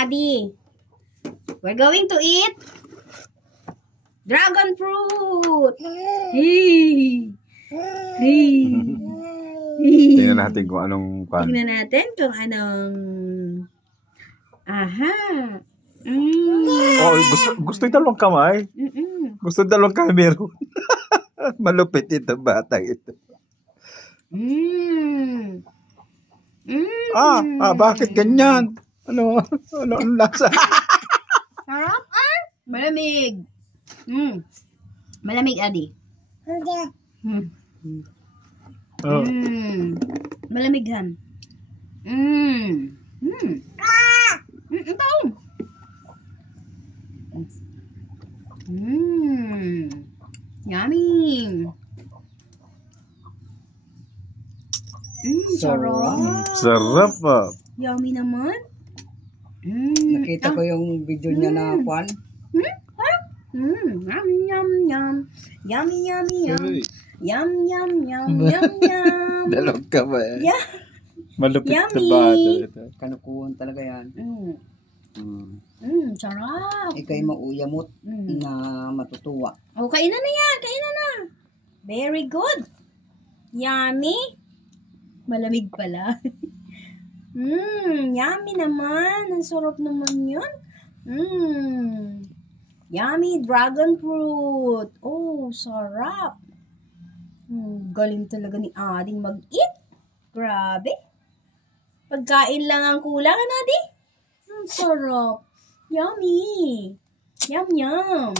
Adi. We're going to eat dragon fruit. Hey. Hey. Tingnan natin kung anong pan. Tingnan natin kung anong... Aha. Oh, gusto yung dalawang kamay. Gusto yung dalawang kamay meron. Malupit ito, batang ito. Bakit ganyan? Ano ang lasa? Sarap malamig. Malamig, Adi. Malamig yan. Ito. Yummy. Sarap. Sarap ah. Yummy naman. Nakita ko yung video niya na kwan. Yum, yum, yum. Yummy, yummy, yum. Yum, yum, yum, yum, yum. Dalawang kamay. Yeah. Malupit na Yummy. bata ito. Kanukuhan talaga yan. Sarap. Ika'y mauyamot na matutuwa. Oh, kainan na yan. Kainan na. Very good. Yummy. Malamig pala. Yummy naman. Ang sarap naman yun. Yummy dragon fruit. Oh, sarap. Galing talaga ni Ading mag-eat. Grabe. Pagkain lang ang kulang, ano, Adi? Ang sarap. Yummy. Yum, yum.